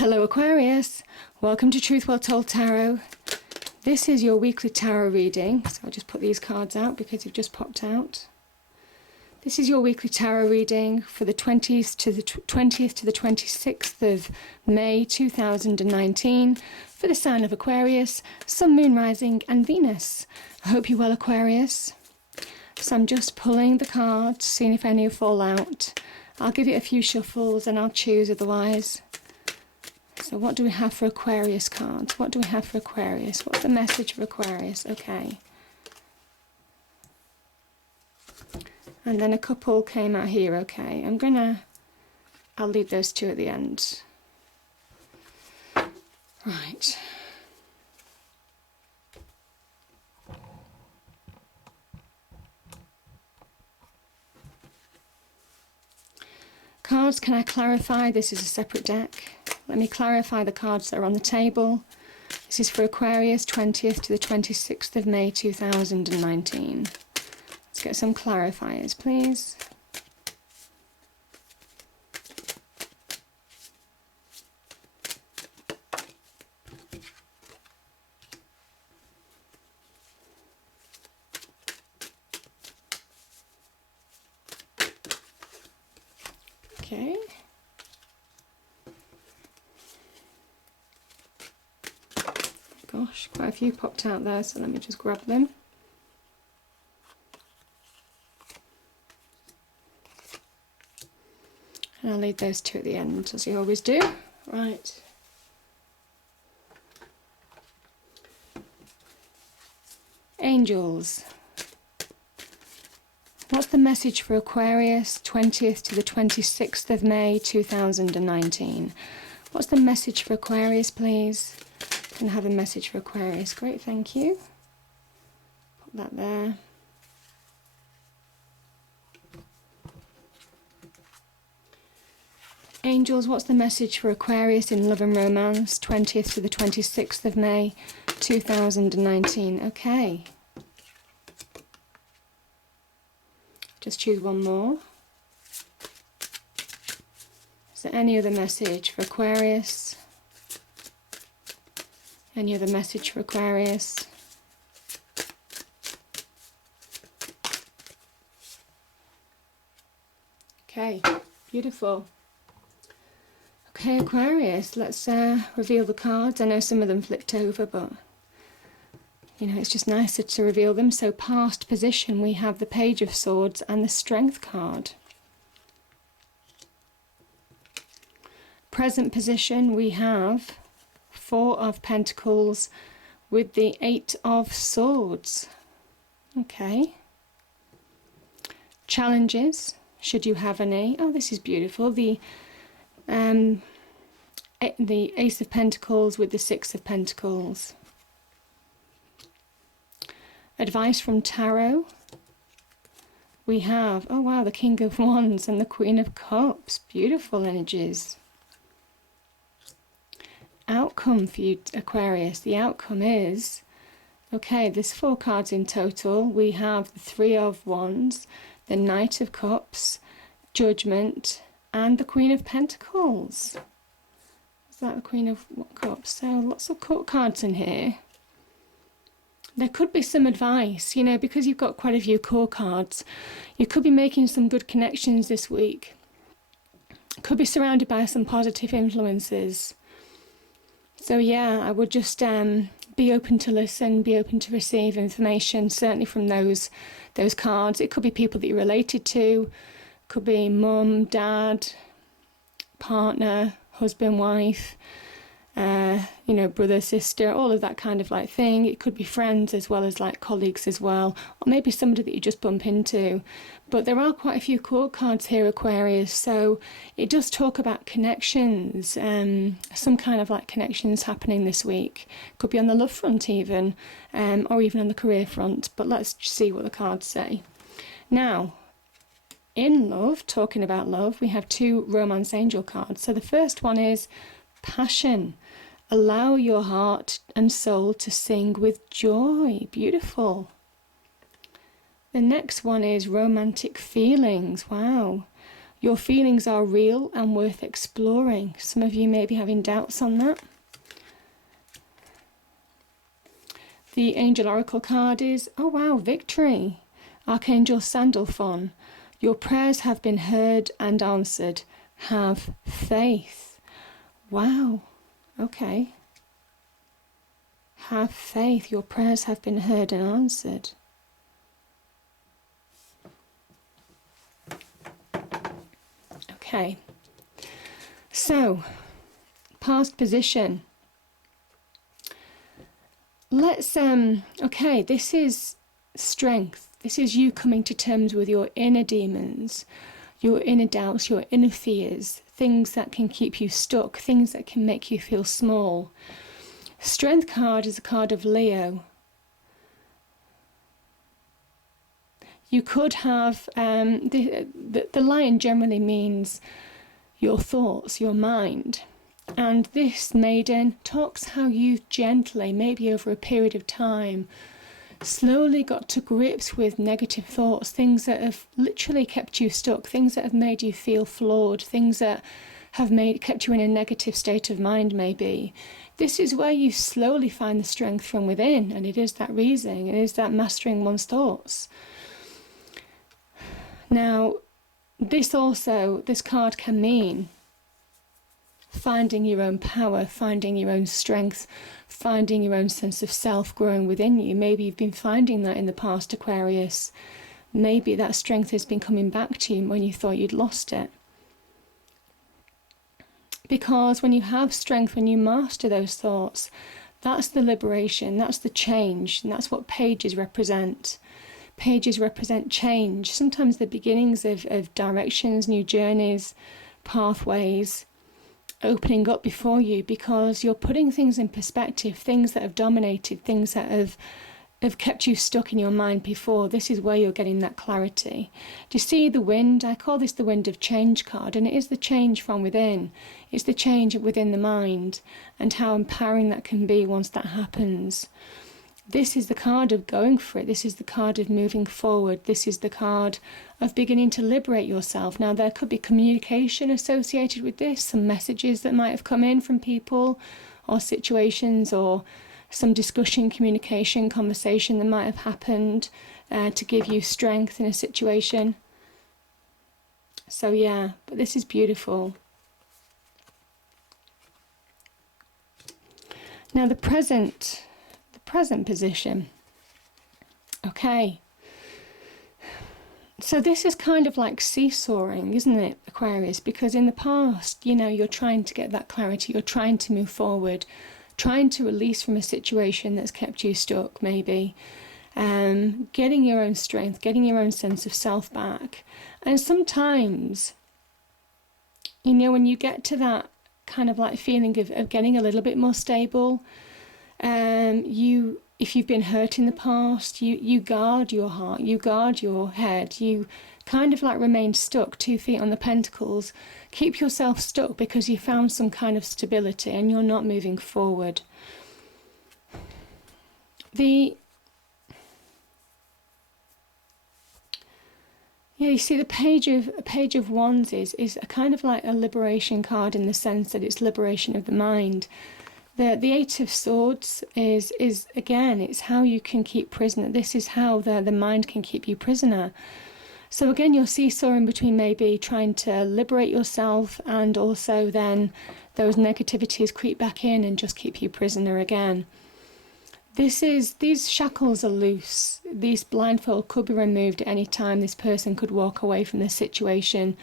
Hello Aquarius, welcome to Truth Well Told Tarot. This is your weekly tarot reading, so I'll just put these cards out because they've just popped out. This is your weekly tarot reading for the 20th to the 26th of May 2019 for the sign of Aquarius, Sun, Moon, Rising and Venus. I hope you're well, Aquarius. So I'm just pulling the cards, seeing if any fall out. I'll give it a few shuffles and I'll choose otherwise. So what do we have for Aquarius cards? What do we have for Aquarius? What's the message for Aquarius? Okay. And then a couple came out here. Okay, I'll leave those two at the end. Right. Cards, can I clarify? This is a separate deck. Let me clarify the cards that are on the table. This is for Aquarius, 20th to the 26th of May 2019. Let's get some clarifiers, please. Okay. Gosh, quite a few popped out there, so let me just grab them. And I'll leave those two at the end, as you always do. Right. Angels. What's the message for Aquarius, 20th to the 26th of May 2019? What's the message for Aquarius, please? Can I have a message for Aquarius? Great, thank you. Put that there. Angels, what's the message for Aquarius in love and romance, 20th to the 26th of May 2019? Okay. Just choose one more. Is there any other message for Aquarius? Any other message for Aquarius? Okay, beautiful. Okay, Aquarius, let's reveal the cards. I know some of them flipped over, but you know, it's just nicer to reveal them. So past position, we have the Page of Swords and the Strength card. Present position, we have Four of Pentacles with the Eight of Swords. Okay. Challenges, should you have any. Oh, this is beautiful. The Ace of Pentacles with the Six of Pentacles. Advice from Tarot. We have, oh wow, the King of Wands and the Queen of Cups. Beautiful energies. Outcome for you, Aquarius. The outcome is, okay, there's 4 cards in total. We have the Three of Wands, the Knight of Cups, Judgment, and the Queen of Pentacles. Is that the Queen of Cups? So lots of court cards in here. There could be some advice, you know, because you've got quite a few core cards. You could be making some good connections this week. Could be surrounded by some positive influences. So yeah, I would just be open to listen, be open to receive information, certainly from those cards. It could be people that you're related to, could be mum, dad, partner, husband, wife, you know, brother, sister, all of that kind of like thing. It could be friends as well as like colleagues as well, or maybe somebody that you just bump into. But there are quite a few court cards here, Aquarius, so it does talk about connections, some kind of like connections happening this week. Could be on the love front even, or even on the career front, but let's see what the cards say. Now, in love, talking about love, we have 2 romance angel cards. So the first one is passion. Allow your heart and soul to sing with joy. Beautiful. The next one is romantic feelings. Wow. Your feelings are real and worth exploring. Some of you may be having doubts on that. The Angel Oracle card is, oh wow, victory. Archangel Sandalphon. Your prayers have been heard and answered. Have faith. Wow. Okay. Have faith. Your prayers have been heard and answered. Okay. So, past position. Let's, okay, this is strength. This is you coming to terms with your inner demons, your inner doubts, your inner fears, things that can keep you stuck, things that can make you feel small. Strength card is a card of Leo. You could have, the lion generally means your thoughts, your mind. And this maiden talks how you've gently, maybe over a period of time, slowly got to grips with negative thoughts, things that have literally kept you stuck, things that have made you feel flawed, things that have kept you in a negative state of mind maybe. This is where you slowly find the strength from within, and it is that reasoning, it is that mastering one's thoughts. Now, this card can mean finding your own power, finding your own strength, finding your own sense of self growing within you. Maybe you've been finding that in the past, Aquarius. Maybe that strength has been coming back to you when you thought you'd lost it. Because when you have strength, when you master those thoughts, that's the liberation, that's the change, and that's what pages represent. Pages represent change, sometimes the beginnings of directions, new journeys, pathways, opening up before you, because you're putting things in perspective, things that have dominated, things that have kept you stuck in your mind before. This is where you're getting that clarity. Do you see the wind? I call this the wind of change card, and it is the change from within. It's the change within the mind, and how empowering that can be once that happens. This is the card of going for it. This is the card of moving forward. This is the card of beginning to liberate yourself. Now, there could be communication associated with this, some messages that might have come in from people or situations, or some discussion, communication, conversation that might have happened to give you strength in a situation. So yeah, but this is beautiful. Now the present position. Okay. So this is kind of like seesawing, isn't it, Aquarius? Because in the past, you know, you're trying to get that clarity, you're trying to move forward, trying to release from a situation that's kept you stuck, maybe. Getting your own strength, getting your own sense of self back. And sometimes, you know, when you get to that kind of like feeling of getting a little bit more stable, if you've been hurt in the past, you guard your heart, you guard your head, you kind of like remain stuck, 2 feet on the pentacles. Keep yourself stuck because you found some kind of stability and you're not moving forward. You see, the page of Wands is a kind of like a liberation card, in the sense that it's liberation of the mind. The Eight of Swords is again, it's how you can keep prisoner. This is how the mind can keep you prisoner. So again, you're seesawing between maybe trying to liberate yourself, and also then those negativities creep back in and just keep you prisoner again. These shackles are loose. These blindfold could be removed at any time. This person could walk away from this situation.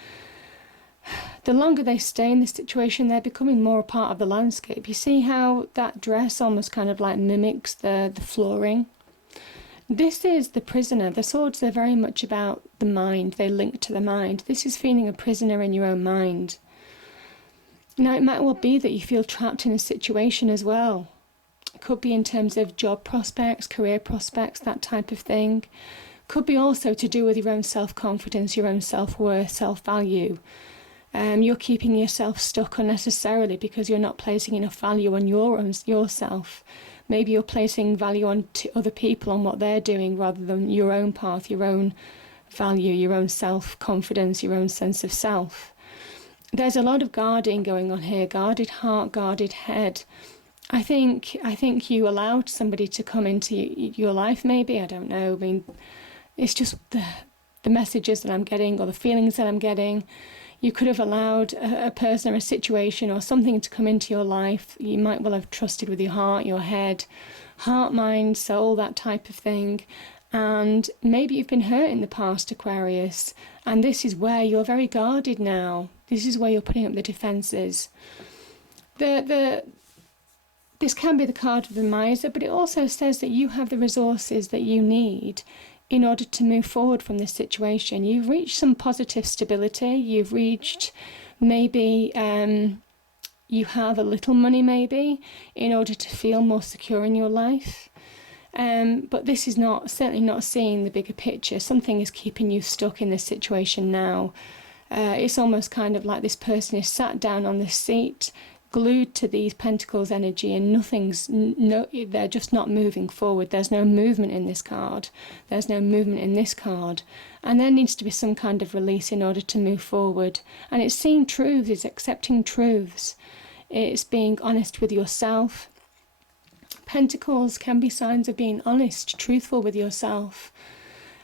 The longer they stay in this situation, they're becoming more a part of the landscape. You see how that dress almost kind of like mimics the flooring? This is the prisoner. The swords are very much about the mind. They link to the mind. This is feeling a prisoner in your own mind. Now, it might well be that you feel trapped in a situation as well. It could be in terms of job prospects, career prospects, that type of thing. Could be also to do with your own self-confidence, your own self-worth, self-value. You're keeping yourself stuck unnecessarily because you're not placing enough value on yourself. Maybe you're placing value on to other people, on what they're doing, rather than your own path, your own value, your own self-confidence, your own sense of self. There's a lot of guarding going on here, guarded heart, guarded head. I think you allowed somebody to come into your life, maybe, I don't know. I mean, it's just the messages that I'm getting, or the feelings that I'm getting. You could have allowed a person or a situation or something to come into your life. You might well have trusted with your heart, your head, heart, mind, soul, that type of thing. And maybe you've been hurt in the past, Aquarius, and this is where you're very guarded now. This is where you're putting up the defences. This can be the card of the miser, but it also says that you have the resources that you need in order to move forward from this situation. You've reached some positive stability. You've reached maybe you have a little money maybe in order to feel more secure in your life. But this is certainly not seeing the bigger picture. Something is keeping you stuck in this situation now. It's almost kind of like this person is sat down on this seat, glued to these pentacles energy, and they're just not moving forward. There's no movement in this card. There's no movement in this card. And there needs to be some kind of release in order to move forward. And it's seeing truths, it's accepting truths. It's being honest with yourself. Pentacles can be signs of being honest, truthful with yourself,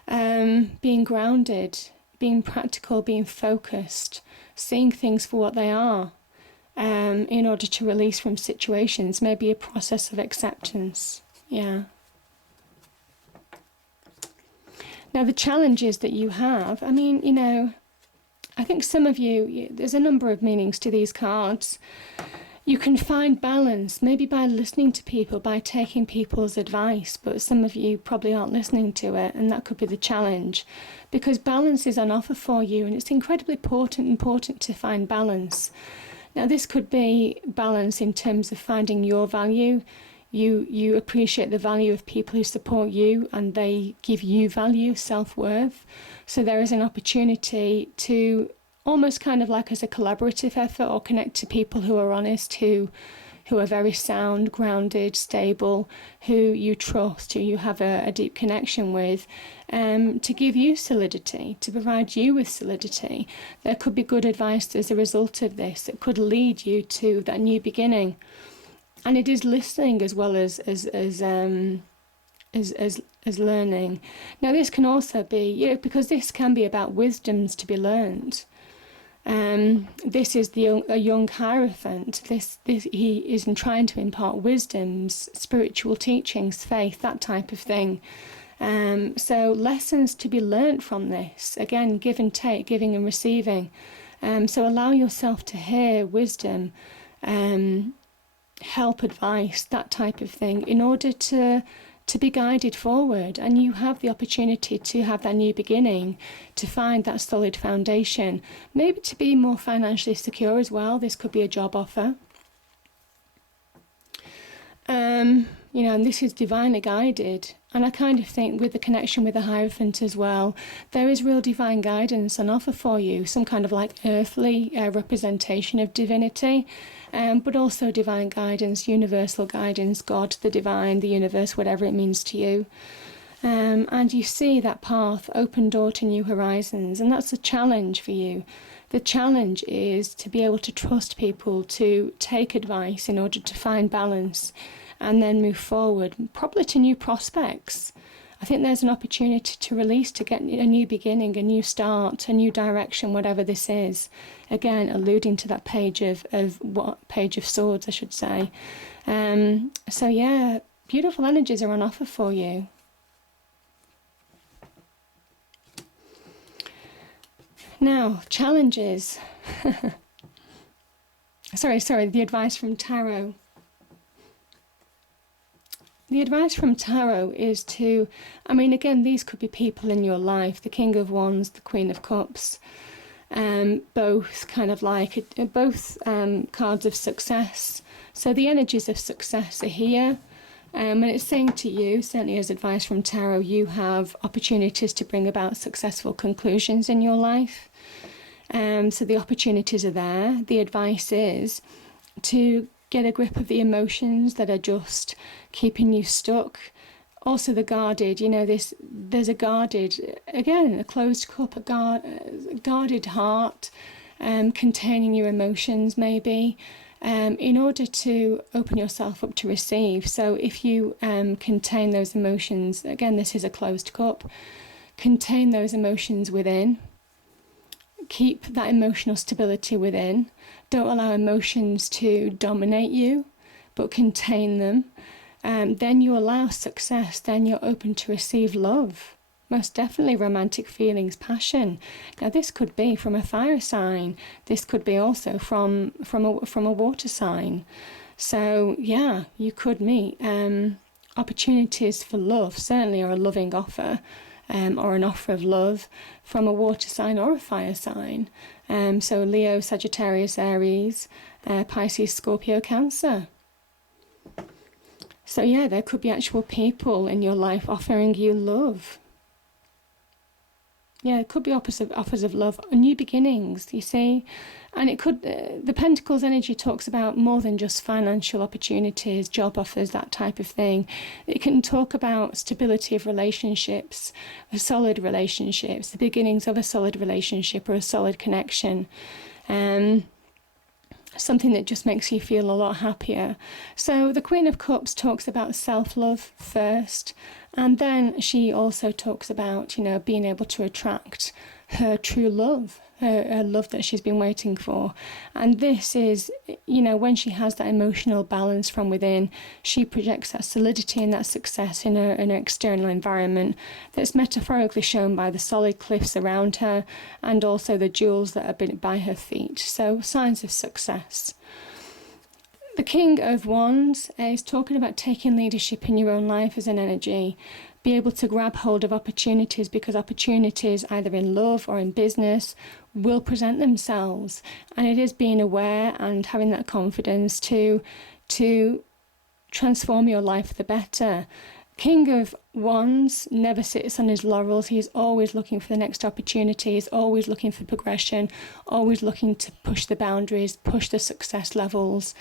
being grounded, being practical, being focused, seeing things for what they are, in order to release from situations, maybe a process of acceptance. Yeah. Now, the challenges that you have, I mean, you know, I think some of you, there's a number of meanings to these cards. You can find balance, maybe by listening to people, by taking people's advice, but some of you probably aren't listening to it, and that could be the challenge, because balance is on offer for you, and it's incredibly important to find balance. Now, this could be balance in terms of finding your value. You appreciate the value of people who support you, and they give you value, self-worth. So there is an opportunity to almost kind of like as a collaborative effort, or connect to people who are honest, who are very sound, grounded, stable, who you trust, who you have a deep connection with, to give you solidity, to provide you with solidity. There could be good advice as a result of this that could lead you to that new beginning. And it is listening as well as learning. Now, this can also be, because this can be about wisdoms to be learned. This is a young Hierophant. He is trying to impart wisdoms, spiritual teachings, faith, that type of thing. So lessons to be learnt from this. Again, give and take, giving and receiving. So allow yourself to hear wisdom, help, advice, that type of thing, in order to be guided forward. And you have the opportunity to have that new beginning, to find that solid foundation, maybe to be more financially secure as well. This could be a job offer. And this is divinely guided. And I kind of think with the connection with the Hierophant as well, there is real divine guidance on offer for you, some kind of like earthly representation of divinity, but also divine guidance, universal guidance, God, the divine, the universe, whatever it means to you. And you see that path, open door to new horizons, and that's a challenge for you. The challenge is to be able to trust people, to take advice in order to find balance, and then move forward, probably to new prospects. I think there's an opportunity to release, to get a new beginning, a new start, a new direction, whatever this is. Again, alluding to that Page of Swords, I should say. So yeah, beautiful energies are on offer for you. Now, challenges. sorry, the advice from Tarot. The advice from Tarot is to, again, these could be people in your life, the King of Wands, the Queen of Cups, both kind of like, both cards of success. So the energies of success are here, and it's saying to you, certainly as advice from Tarot, you have opportunities to bring about successful conclusions in your life. So the opportunities are there. The advice is to get a grip of the emotions that are just keeping you stuck, Also the guarded, you know, there's a guarded, again, a closed cup, a guarded heart, containing your emotions maybe, in order to open yourself up to receive. So if you contain those emotions, again, this is a closed cup, contain those emotions within, keep that emotional stability within, don't allow emotions to dominate you, but contain them. Then you allow success, then you're open to receive love. Most definitely romantic feelings, passion. Now this could be from a fire sign. This could be also from a water sign. So yeah, you could meet opportunities for love, certainly, or a loving offer, or an offer of love from a water sign or a fire sign. So Leo, Sagittarius, Aries, Pisces, Scorpio, Cancer. So yeah, there could be actual people in your life offering you love. Yeah, it could be offers of love, new beginnings, you see. And it could, the Pentacles energy talks about more than just financial opportunities, job offers, that type of thing. It can talk about stability of relationships, solid relationships, the beginnings of a solid relationship or a solid connection. Something that just makes you feel a lot happier. So the Queen of Cups talks about self-love first, and then she also talks about, you know, being able to attract her true love, her love that she's been waiting for. And this is, you know, when she has that emotional balance from within, she projects that solidity and that success in her external environment that's metaphorically shown by the solid cliffs around her and also the jewels that have been by her feet. So signs of success. The King of Wands is talking about taking leadership in your own life as an energy. Be able to grab hold of opportunities, because opportunities either in love or in business will present themselves. And it is being aware and having that confidence to transform your life for the better. King of Wands never sits on his laurels. He is always looking for the next opportunity. He's always looking for progression, always looking to push the boundaries, push the success levels,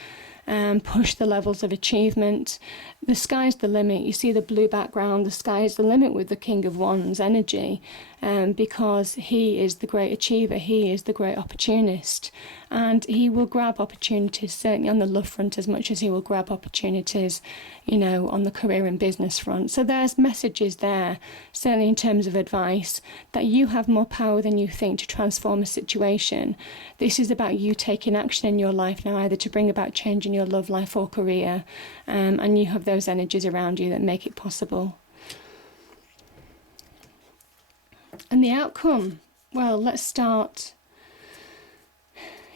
push the levels of achievement. The sky's the limit. You see the blue background, the sky is the limit with the King of Wands energy, because he is the great achiever, he is the great opportunist, and he will grab opportunities certainly on the love front as much as he will grab opportunities, you know, on the career and business front. So there's messages there, certainly in terms of advice, that you have more power than you think to transform a situation. This is about you taking action in your life now, either to bring about change in your love life or career, and you have those energies around you that make it possible. And the outcome, well, let's start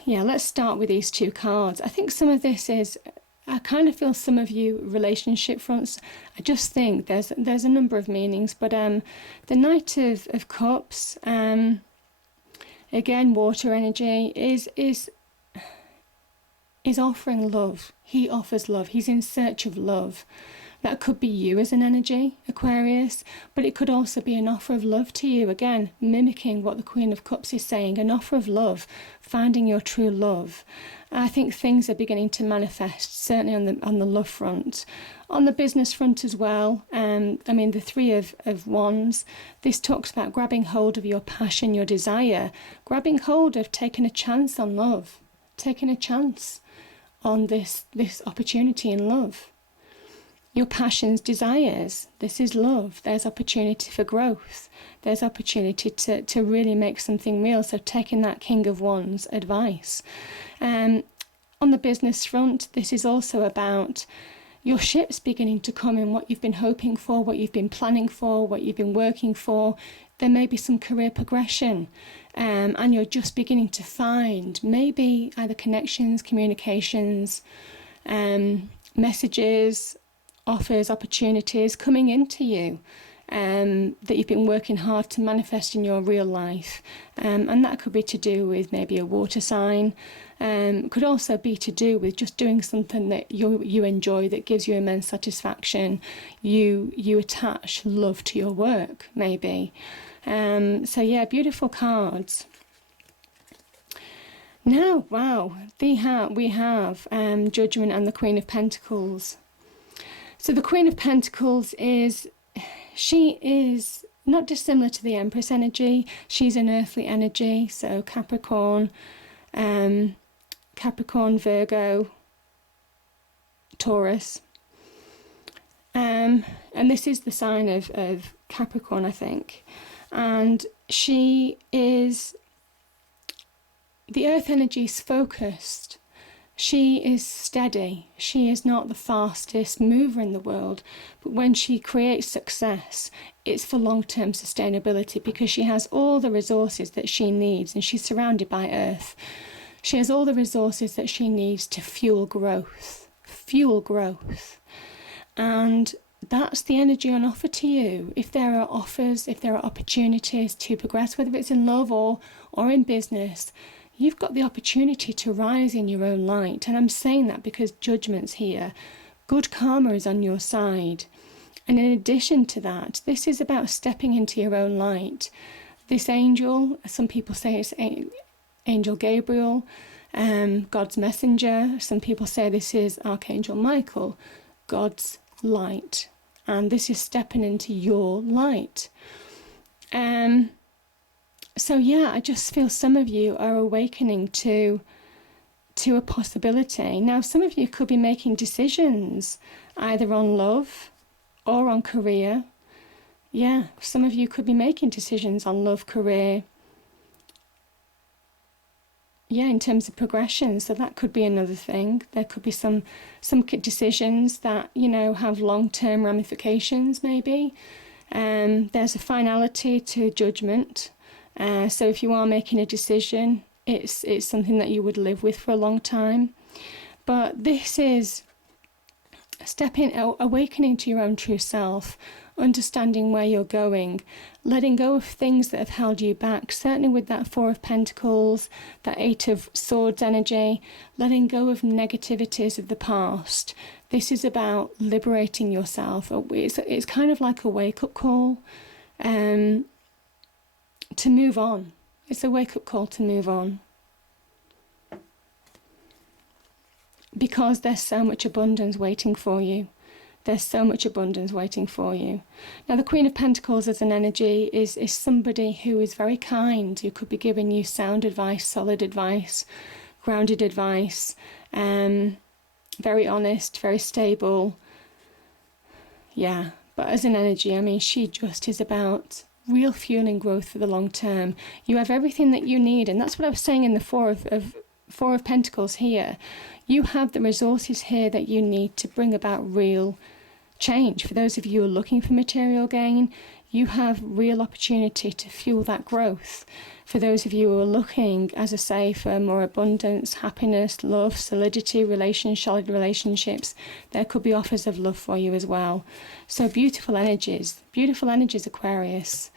with these two cards. I think some of this is, I kind of feel some of you relationship fronts. I just think there's a number of meanings, but the Knight of Cups, again, water energy, is offering love. He offers love. He's in search of love. That could be you as an energy, Aquarius, but it could also be an offer of love to you. Again, mimicking what the Queen of Cups is saying, an offer of love, finding your true love. I think things are beginning to manifest, certainly on the love front. On the business front as well, I mean, the Three of Wands, this talks about grabbing hold of your passion, your desire, grabbing hold of taking a chance on love, taking a chance on this opportunity in love. Your passions, desires, this is love. There's opportunity for growth. There's opportunity to really make something real. So taking that King of Wands advice. On the business front, this is also about your ships beginning to come in, what you've been hoping for, what you've been planning for, what you've been working for. There may be some career progression, and you're just beginning to find maybe either connections, communications, messages, offers, opportunities coming into you that you've been working hard to manifest in your real life. And that could be to do with maybe a water sign. Could also be to do with just doing something that you enjoy, that gives you immense satisfaction. You attach love to your work, maybe. So yeah, beautiful cards. Now, wow, we have Judgment and the Queen of Pentacles. So the Queen of Pentacles is she is not dissimilar to the Empress energy. She's an earthly energy, so Capricorn, Virgo, Taurus. And this is the sign of Capricorn, I think. And she is, the earth energy is focused. She is steady. She is not the fastest mover in the world, but when she creates success, it's for long-term sustainability, because she has all the resources that she needs, and she's surrounded by earth. She has all the resources that she needs to fuel growth. And that's the energy on offer to you. If there are offers, if there are opportunities to progress, whether it's in love or in business, you've got the opportunity to rise in your own light. And I'm saying that because Judgment's here. Good karma is on your side. And in addition to that, this is about stepping into your own light. This angel, some people say it's Angel Gabriel, God's messenger. Some people say this is Archangel Michael, God's light. And this is stepping into your light. So yeah, I just feel some of you are awakening to a possibility. Now, some of you could be making decisions either on love or on career. Yeah, some of you could be making decisions on love, career. Yeah, in terms of progression. So that could be another thing. There could be some decisions that, you know, have long-term ramifications maybe. There's a finality to Judgment. So if you are making a decision, it's something that you would live with for a long time. But this is awakening to your own true self, understanding where you're going, letting go of things that have held you back, certainly with that Four of Pentacles, that Eight of Swords energy, letting go of negativities of the past. This is about liberating yourself. It's kind of like a wake-up call. To move on. It's a wake-up call to move on. Because there's so much abundance waiting for you. There's so much abundance waiting for you. Now, the Queen of Pentacles as an energy is somebody who is very kind, who could be giving you sound advice, solid advice, grounded advice, very honest, very stable. Yeah, but as an energy, I mean, she just is about real fueling growth for the long term. You have everything that you need, and that's what I was saying in the Four of Pentacles here. You have the resources here that you need to bring about real change. For those of you who are looking for material gain, you have real opportunity to fuel that growth. For those of you who are looking, as I say, for more abundance, happiness, love, solidity, solid relationships, there could be offers of love for you as well. So beautiful energies, Aquarius.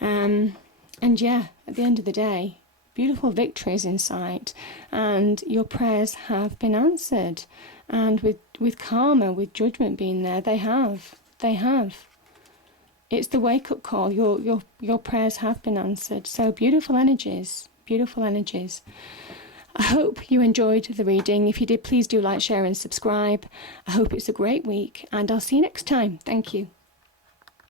And yeah, at the end of the day, beautiful victories in sight, and your prayers have been answered. And with karma, with Judgment being there, they have. It's the wake-up call. Your prayers have been answered. So beautiful energies. I hope you enjoyed the reading. If you did, please do like, share and subscribe. I hope it's a great week, and I'll see you next time. Thank you.